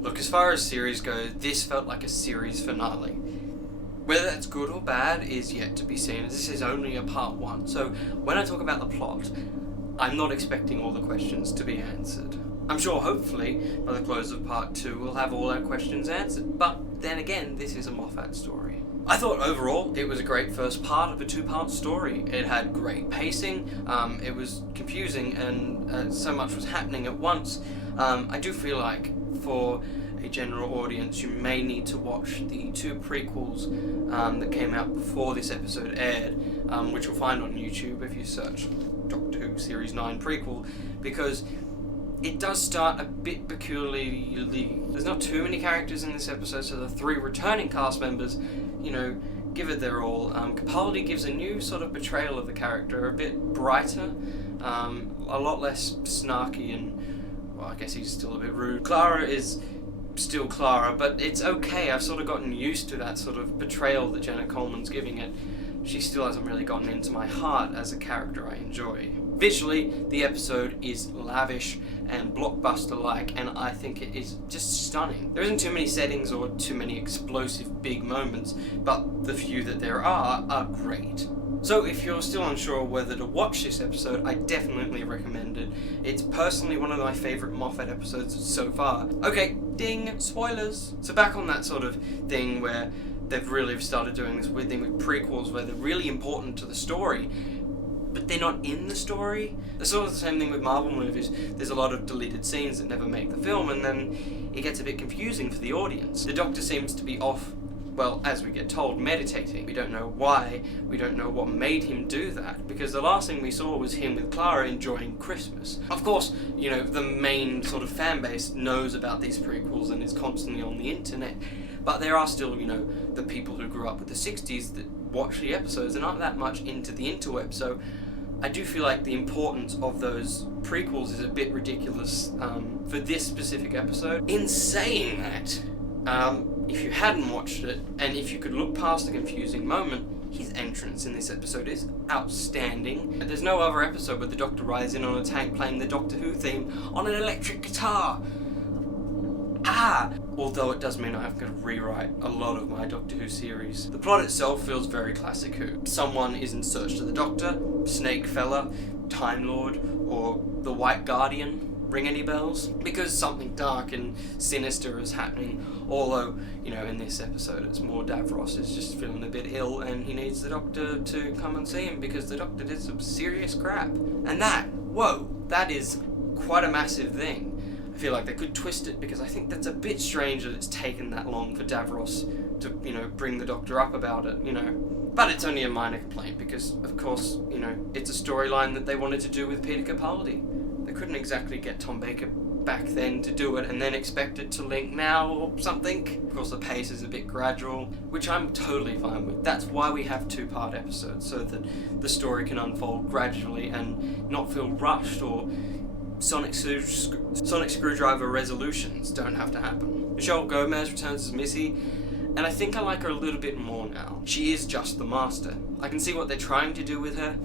Look, as far as series go, this felt like a series finale. Whether that's good or bad is yet to be seen, as this is only a part 1. So when I talk about the plot, I'm not expecting all the questions to be answered. I'm sure, hopefully, by the close of part 2, we'll have all our questions answered. But then again, this is a Moffat story. I thought overall it was a great first part of a 2-part story. It had great pacing, it was confusing, and so much was happening at once. I do feel like for a general audience, you may need to watch the 2 prequels that came out before this episode aired, which you'll find on YouTube if you search Doctor Who Series 9 prequel, because it does start a bit peculiarly. There's not too many characters in this episode, so the 3 returning cast members, give it their all. Capaldi gives a new sort of portrayal of the character, a bit brighter, a lot less snarky, and, well, I guess he's still a bit rude. Clara is still Clara, but it's okay. I've sort of gotten used to that sort of portrayal that Jenna Coleman's giving it. She still hasn't really gotten into my heart as a character I enjoy. Visually, the episode is lavish and blockbuster-like, and I think it is just stunning. There isn't too many settings or too many explosive big moments, but the few that there are great. So if you're still unsure whether to watch this episode, I definitely recommend it. It's personally one of my favourite Moffat episodes so far. Okay, ding, spoilers! So back on that sort of thing where they've really started doing this weird thing with prequels where they're really important to the story, but they're not in the story. It's sort of the same thing with Marvel movies. There's a lot of deleted scenes that never make the film, and then it gets a bit confusing for the audience. The Doctor seems to be off, well, as we get told, meditating. We don't know why, we don't know what made him do that, because the last thing we saw was him with Clara enjoying Christmas. Of course, the main sort of fan base knows about these prequels and is constantly on the internet, but there are still, the people who grew up with the 60s that watch the episodes and aren't that much into the interweb, so I do feel like the importance of those prequels is a bit ridiculous for this specific episode. In saying that, if you hadn't watched it, and if you could look past the confusing moment, his entrance in this episode is outstanding. There's no other episode where the Doctor rides in on a tank playing the Doctor Who theme on an electric guitar. Although it does mean I have to rewrite a lot of my Doctor Who series. The plot itself feels very classic Who. Someone is in search of the Doctor, Snake Fella, Time Lord, or the White Guardian. Ring any bells? Because something dark and sinister is happening, although, in this episode it's more Davros is just feeling a bit ill and he needs the Doctor to come and see him because the Doctor did some serious crap. And that is quite a massive thing. I feel like they could twist it, because I think that's a bit strange that it's taken that long for Davros to, bring the Doctor up about it, But it's only a minor complaint because, of course, it's a storyline that they wanted to do with Peter Capaldi. They couldn't exactly get Tom Baker back then to do it and then expect it to link now or something. Of course, the pace is a bit gradual, which I'm totally fine with. That's why we have 2-part episodes, so that the story can unfold gradually and not feel rushed, or sonic screwdriver resolutions don't have to happen. Michelle Gomez returns as Missy, and I think I like her a little bit more now. She is just the master. I can see what they're trying to do with her.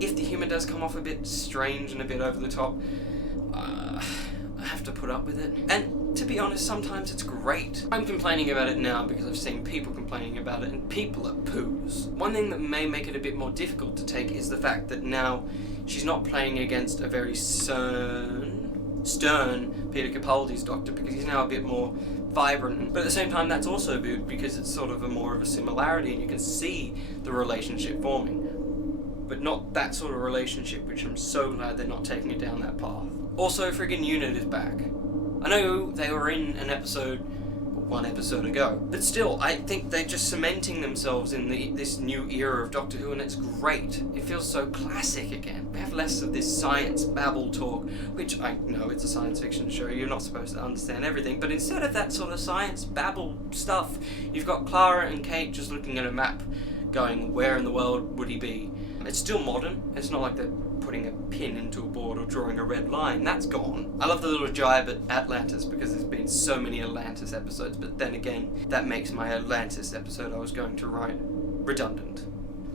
If the humour does come off a bit strange and a bit over the top, I have to put up with it. And to be honest, sometimes it's great. I'm complaining about it now because I've seen people complaining about it, and people are poos. One thing that may make it a bit more difficult to take is the fact that now she's not playing against a very stern Peter Capaldi's Doctor, because he's now a bit more vibrant. But at the same time, that's also good because it's sort of more of a similarity and you can see the relationship forming. But not that sort of relationship, which I'm so glad they're not taking it down that path. Also, friggin' Unit is back. I know they were in one episode ago, but still, I think they're just cementing themselves in this new era of Doctor Who, and it's great. It feels so classic again. We have less of this science babble talk, which I know it's a science fiction show, you're not supposed to understand everything, but instead of that sort of science babble stuff, you've got Clara and Kate just looking at a map, going, where in the world would he be? It's still modern. It's not like they're putting a pin into a board or drawing a red line. That's gone. I love the little jibe at Atlantis because there's been so many Atlantis episodes, but then again, that makes my Atlantis episode I was going to write redundant.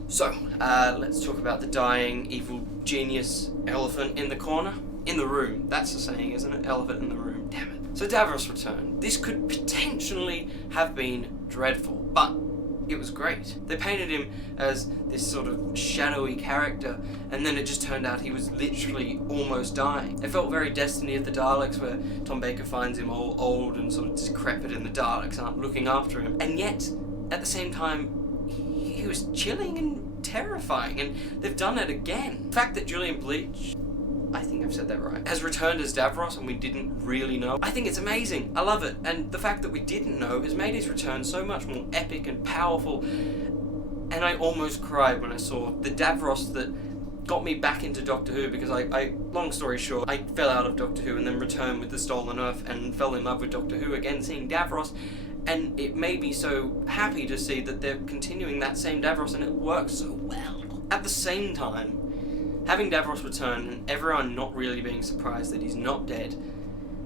So, let's talk about the dying, evil genius elephant in the corner. In the room. That's the saying, isn't it? Elephant in the room. Damn it. So Davros returned. This could potentially have been dreadful, but it was great. They painted him as this sort of shadowy character, and then it just turned out he was literally almost dying. It felt very Destiny of the Daleks, where Tom Baker finds him all old and sort of decrepit, and the Daleks aren't looking after him. And yet, at the same time, he was chilling and terrifying, and they've done it again. The fact that Julian Bleach, I think I've said that right, has returned as Davros and we didn't really know, I think it's amazing. I love it. And the fact that we didn't know has made his return so much more epic and powerful. And I almost cried when I saw the Davros that got me back into Doctor Who, because I long story short, I fell out of Doctor Who and then returned with the Stolen Earth and fell in love with Doctor Who again, seeing Davros. And it made me so happy to see that they're continuing that same Davros, and it works so well. At the same time, having Davros return and everyone not really being surprised that he's not dead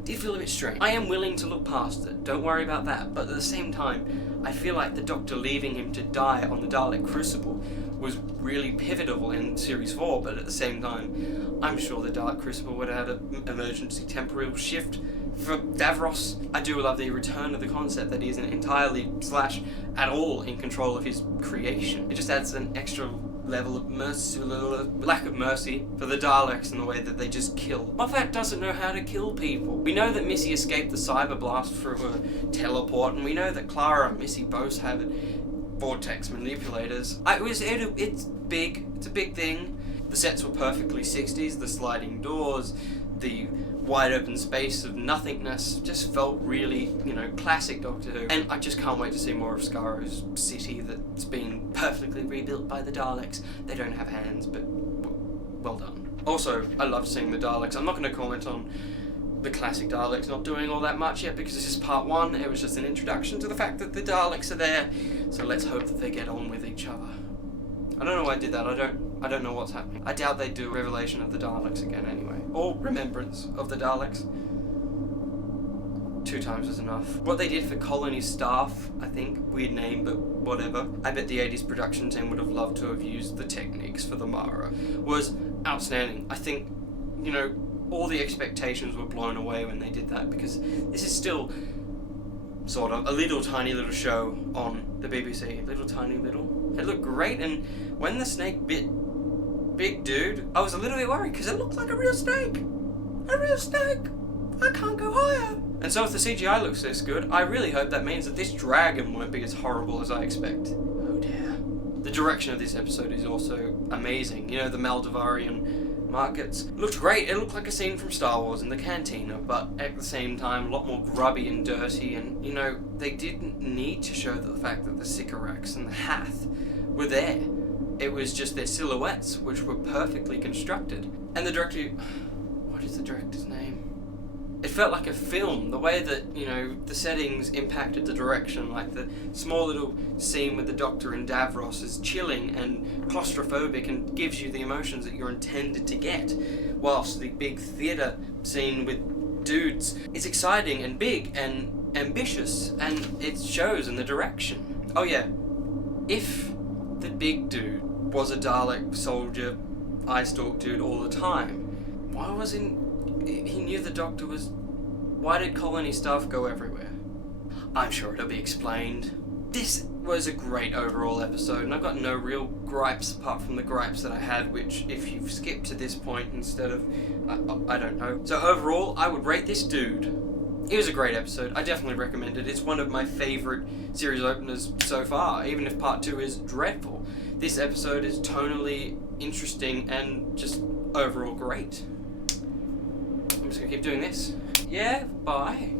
did feel a bit strange. I am willing to look past it, don't worry about that, but at the same time, I feel like the Doctor leaving him to die on the Dalek Crucible was really pivotal in Series 4, but at the same time, I'm sure the Dalek Crucible would have had an emergency temporal shift for Davros. I do love the return of the concept that he isn't entirely / at all in control of his creation. It just adds an extra level of mercy, lack of mercy for the Daleks in the way that they just kill. Moffat doesn't know how to kill people. We know that Missy escaped the cyber blast through her teleport, and we know that Clara and Missy both have vortex manipulators. It's big. It's a big thing. The sets were perfectly 60s. The sliding doors, the wide open space of nothingness just felt really, classic Doctor Who. And I just can't wait to see more of Scaro's city that's been perfectly rebuilt by the Daleks. They don't have hands, but well done. Also, I love seeing the Daleks. I'm not going to comment on the classic Daleks not doing all that much yet, because this is part 1. It was just an introduction to the fact that the Daleks are there. So let's hope that they get on with each other. I don't know why I did that. I don't know what's happening. I doubt they do Revelation of the Daleks again anyway. Or Remembrance of the Daleks. 2 times is enough. What they did for Colony Staff, I think, weird name, but whatever. I bet the 80s production team would have loved to have used the techniques for the Mara. Was outstanding. I think, all the expectations were blown away when they did that, because this is still sort of a little tiny little show on the BBC. It looked great, and when the snake bit Big Dude, I was a little bit worried because it looked like a real snake. I can't go higher. And so if the CGI looks this good, I really hope that means that this dragon won't be as horrible as I expect. Oh dear. The direction of this episode is also amazing. The Maldivarian markets looked great. It looked like a scene from Star Wars in the cantina, but at the same time a lot more grubby and dirty, and they didn't need to show the fact that the Sycorax and the Hath were there. It was just their silhouettes, which were perfectly constructed. And the director, what is the director's name? It felt like a film, the way that, the settings impacted the direction, like the small little scene with the Doctor and Davros is chilling and claustrophobic and gives you the emotions that you're intended to get, whilst the big theatre scene with dudes is exciting and big and ambitious, and it shows in the direction. Oh yeah, if the big dude was a Dalek soldier, eye stalk dude all the time, why wasn't he knew the Doctor was... Why did Colony Staff go everywhere? I'm sure it'll be explained. This was a great overall episode, and I've got no real gripes apart from the gripes that I had, which if you've skipped to this point instead of... I don't know. So overall, I would rate this dude. It was a great episode. I definitely recommend it. It's one of my favourite series openers so far, even if part 2 is dreadful. This episode is tonally interesting and just overall great. I'm just gonna keep doing this. Yeah, bye.